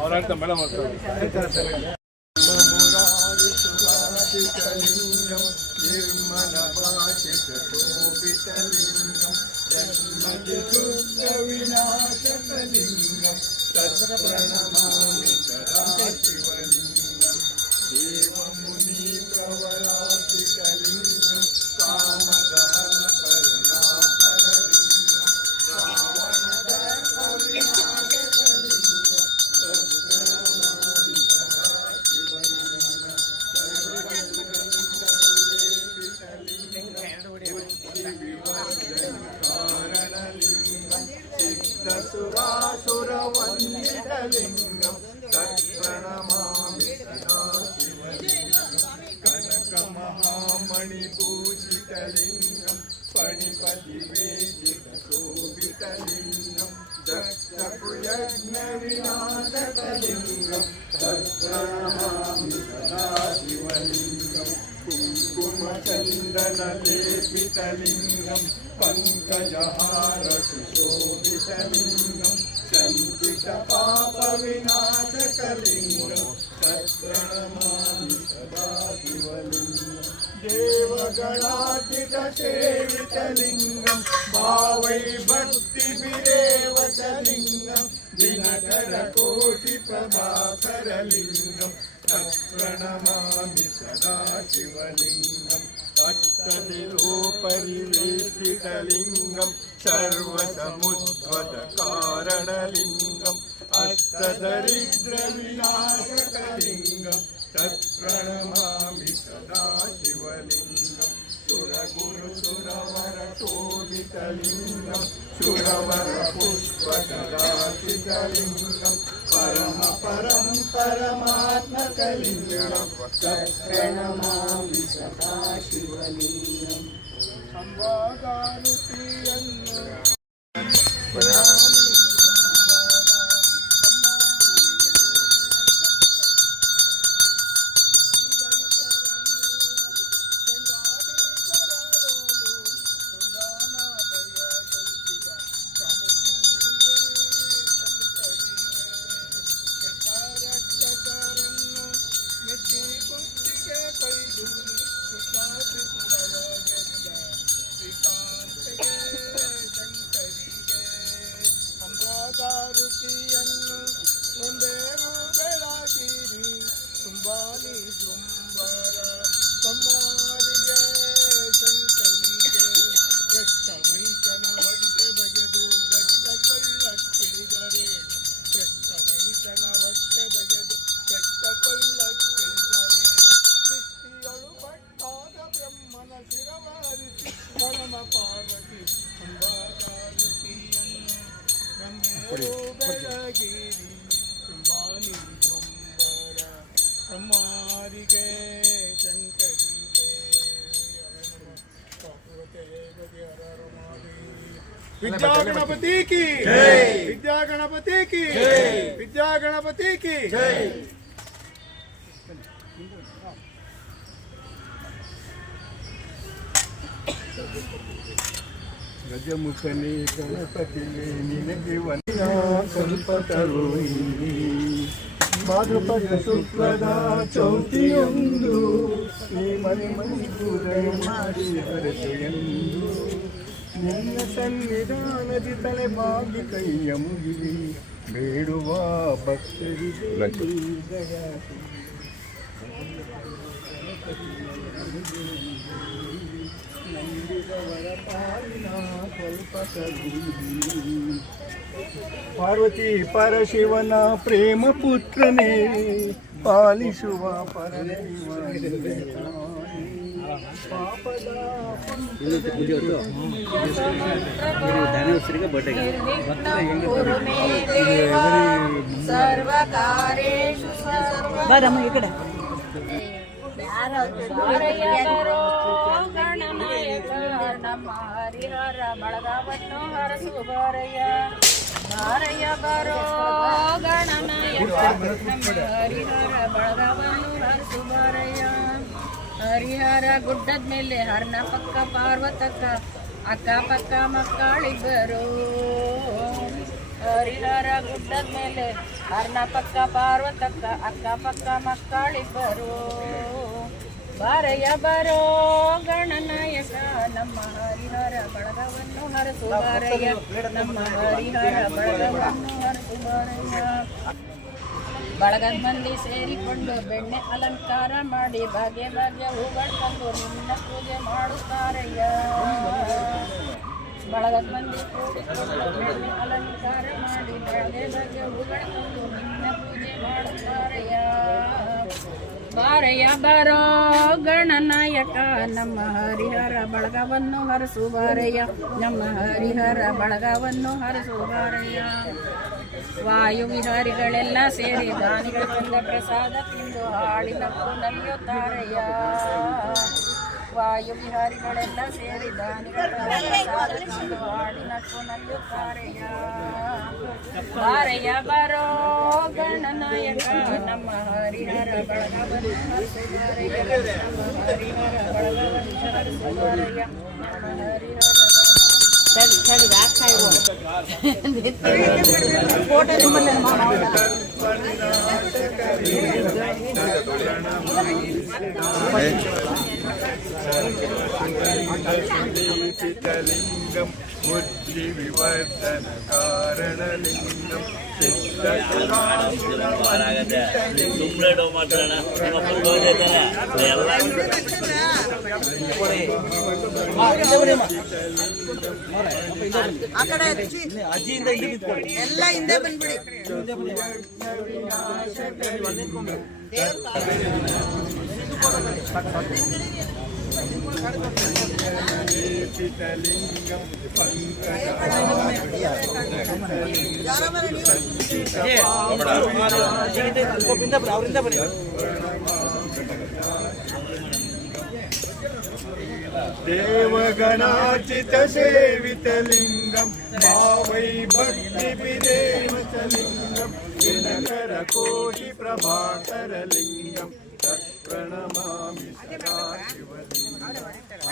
ಅವ್ರ ಮೇಡಮ್ ನಿರ್ಮಲ ಭಾಷಿತೋಪಿತಲಿಂಗಂ ಜನ್ಮಜುತ ವಿನಾಶಕಲಿಂಗಂ ತತ್ಪ್ರಣಮಾಮಿ ಸದಾ ಶಿವಲಿಂಗಂ ದೇವಮುನಿ ಪ್ರವರಾತಿಕಲಿಂಗಂ ಕಾಮದಹನ ಕರುಣಾಕರಲಿಂಗಂ ರಾವಣದ ಅವಿನಾಶಕಲಿಂಗಂ ತತ್ಪ್ರಣಮಾಮಿ ಸದಾ ಶಿವಲಿಂಗಂ ಕಾರಣಲಿಂಗಂ ಸಿದ್ಧಸುರಾಸುರವಂದಿತಲಿಂಗಂ ತತ್ಪ್ರಣಮಾಮಿ ಸದಾ ಶಿವಲಿಂಗಂ ಕನಕಮಹಾಮಣಿಭೂಷಿತಲಿಂಗಂ ಫಣಿಪತಿವೇದಿತಶೋಭಿತಲಿಂಗಂ ದಕ್ಷಕುಯಜ್ಞವಿನಾಶಕಲಿಂಗಂ ತತ್ಪ್ರಣಮಾಮಿ ಸದಾ ಶಿವಲಿಂಗಂ ಕುಂಕುಮಚಂದನಲೇಪಿತಲಿಂಗಂ ಪಂಕಜಹಾರ ಸುಶೋಭಿತಲಿಂಗಂ ಸಂಚಿತಪಾಪವಿನಾಶಕಲಿಂಗಂ ತತ್ಪ್ರಣಮಾಮಿ ಸದಾ ಶಿವಲಿಂಗಂ ದೇವಗಣಾರ್ಚಿತಸೇವಿತಲಿಂಗಂ ಭಾವೈ ಭಕ್ತಿಭಿರೇವತಲಿಂಗಂ ದಿನಕರಕೋಟಿಪ್ರಭಾಕರಲಿಂಗಂ ತತ್ಪ್ರಣಮಾಮಿ ಸದಾ ಶಿವಲಿಂಗಂ ಅಷ್ಟದಿಲೋಪರಿವೇಷ್ಟಿತಲಿಂಗಂ ಸರ್ವಸಮುದ್ಭವ ಕಾರಣಲಿಂಗಂ ಅಷ್ಟದರಿದ್ರವಿನಾಶಕಲಿಂಗಂ ತತ್ಪ್ರಣಮಾಮಿ ಸದಾ ಶಿವಲಿಂಗಂ ಸುರಗುರು ಸುರವರ ಶೋಭಿತಲಿಂಗಂ ಸುರವರ ಪುಷ್ಪಕದಾಚಿತಲಿಂಗಂ ಪರಮ ಪರಂ ಪರಮಾತ್ಮಕಲಿಂಗಂ ತತ್ಪ್ರಣಮಾಮಿ ಸದಾ ಶಿವಲಿಂಗಂ ಸಂವಾದಾನುತಿಯನ್ನು विद्या गणपति की जय, विद्या गणपति की जय, विद्या गणपति की जय। ಗಜಮುಖನೇ ಗಣಪತಿಯೇ ನಿನಗೆ ವಂದನ ಕಲ್ಪತರುಣಿ ಭಾದ್ರಪದ ಶುಕ್ಲದ ಚೌತಿಯೊಂದು ನೀ ಮನೆ ಮನೆ ಪೂಜೆ ಮಾಡಿ ಹರಸು ಎಂದು ನಿನ್ನ ಸನ್ನಿಧಾನದಿ ತಲೆ ಬಾಗಿ ಕೈಯ ಮುಗಿಲಿ ಬೇಡುವ ಭಕ್ತರಿಗೆ ದಯ ನಂಬಿದವರ ಪಾಲಿನ ಕಲ್ಪತರುಣಿ ಪಾರ್ವತಿ ಪರಶಿವನ ಪ್ರೇಮ ಪುತ್ರನೇ ಪಾಲಿಸುವ ಹರಿಹರ ಬಳಗವನ್ನು ಹರಸು ಬಾರಯ್ಯ ಬಾರಯ್ಯ ಬರೋ ಗಣನಾಯಕ ಹರಿಹರ ಬಳಗವನ್ನು ಹರಸು ಬಾರಯ್ಯ ಹರಿಹರ ಗುಡ್ಡದ ಮೇಲೆ ಹರ್ನ ಪಕ್ಕ ಪಾರ್ವತಕ್ಕ ಅಕ್ಕ ಪಕ್ಕ ಮಕ್ಕಳಿಬ್ಬರು. ಹರಿಹರ ಗುಡ್ಡದ ಮೇಲೆ ಹರ್ನ ಪಕ್ಕ ಪಾರ್ವತಕ್ಕ ಅಕ್ಕ ಪಕ್ಕ ಮಕ್ಕಳಿಬ್ಬರು. ಬಾರಯ್ಯ ಬರೋ ಗಣನಾಯಕ ನಮ್ಮ ಹರಿಹರ ಬಳಗವನ್ನು ಹರಸು ಬಾರಯ್ಯ, ನಮ್ಮ ಹರಿಹರ ಬಳಗವನ್ನು ಹರಸು ಬಾರಯ್ಯ. ಬಳಗದ ಮಂದಿ ಸೇರಿಕೊಂಡು ಬೆಣ್ಣೆ ಅಲಂಕಾರ ಮಾಡಿ ಭಾಗ್ಯ ಭಾಗ್ಯ ಹೂಗಳು ತಂದು ನಿನ್ನ ಪೂಜೆ ಮಾಡುತ್ತಾರಯ್ಯ. ಬಳಗದ ಮಂದಿ ಕೂಡಿಕೊಂಡು ಬೆಣ್ಣೆ ಅಲಂಕಾರ ಮಾಡಿ ಭಾಗ್ಯ ಭಾಗ್ಯ ಹೂಗಳು ತಂದು ನಿನ್ನ ಪೂಜೆ ಮಾಡುತ್ತಾರಯ್ಯ. ಬಾರಯ್ಯ ಬರೋ ಗಣನಾಯಕ ನಮ್ಮ ಹರಿಹರ ಬಳಗವನ್ನು ಹರಸು ಬಾರಯ್ಯ, ನಮ್ಮ ಹರಿಹರ ಬಳಗವನ್ನು ಹರಸು ಬಾರಯ್ಯ. ವಾಯು ವಿಹಾರಿಗಳೆಲ್ಲ ಸೇರಿ ದಾನಿಗಳಿಂದ ಪ್ರಸಾದ ತಿಂದು ಹಾಡಿನಕ್ಕು ನಲಿಯುತ್ತಾರಯ್ಯ. ವಾಯು ವಿಹಾರಿಗಳೆಲ್ಲ ಸೇರಿ ದಾನಿಗಳಿಂದ ಪ್ರಸಾದ ತಿಂದು ಹಾಡಿನಕ್ಕು ನಲಿಯುತ್ತಾರಯ್ಯ. ಬಾರಯ್ಯ ಬರೋ ಗಣನಾಯಕ ನಮ್ಮ ಹರಿಹರ ಬಳಗವನ್ನು ಹರಸು ಬಾರಯ್ಯ, ನಮ್ಮ ಹರಿಹರ ಬಳಗವನ್ನು ಹರಸು ಬಾರಯ್ಯ, ನಮ್ಮ ಹರಿಹರ ಲಿಂಗಂ ಬುದ್ಧಿ ವಿವರ್ಧನ ಕಾರಣಲಿಂಗಂ ಎಲ್ಲ ಹಿಂದೆ ಬಂದ್ಬಿಡಿ. ದೇವಗಣಾಚಿತ ಸೇವಿತಲಿಂಗಂ ಭಾವೈ ಭಕ್ತಿ ವಿದೇವತಲಿಂಗಂ ದಿನಕರ ಕೋಟಿ ಪ್ರಭಾಕರಲಿಂಗಂ ತತ್ಪ್ರಣಮಾಮಿ ಸದಾ ಶಿವಲಿಂಗಂ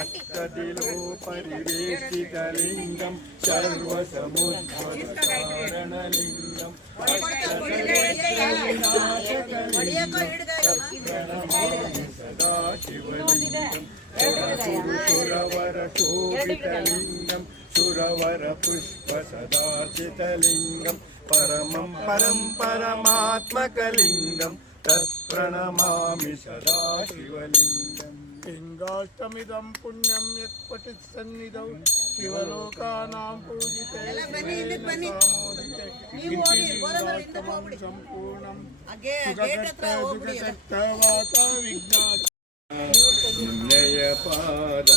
ಅಷ್ಟದಿಲೋ ಪರಿವೇಷ್ಟಿತಲಿಂಗಂ ಸರ್ವಸಮುದ್ಭವಕಾರಣಲಿಂಗಂ ಸದಾ ಶಿವಲಿಂಗಂ ಸುರವರ ಶೋಭಿತಲಿಂಗಂ ಸುರವರ ಪುಷ್ಪ ಸದಾಚಿತಲಿಂಗಂ ಪರಮಂ ಪರಂ ಪರಮಾತ್ಮಕಲಿಂಗಂ ತತ್ಪ್ರಣಮಾಮಿ ಸದಾ ಶಿವಲಿಂಗಂ. ಲಿಂಗಾಷ್ಟಮಿದಂ ಪುಣ್ಯಂ ಯತ್ ಪಠಿತ್ ಸನ್ನಿಧೌ ಶಿವಲೋಕಾನಾಂ ಪೂಜಿತೆ ಸಂಪೂರ್ಣಂ ಸುಖಕರ್ತ ವಾತ ವಿಘ್ನಾತ್ ಪಾದ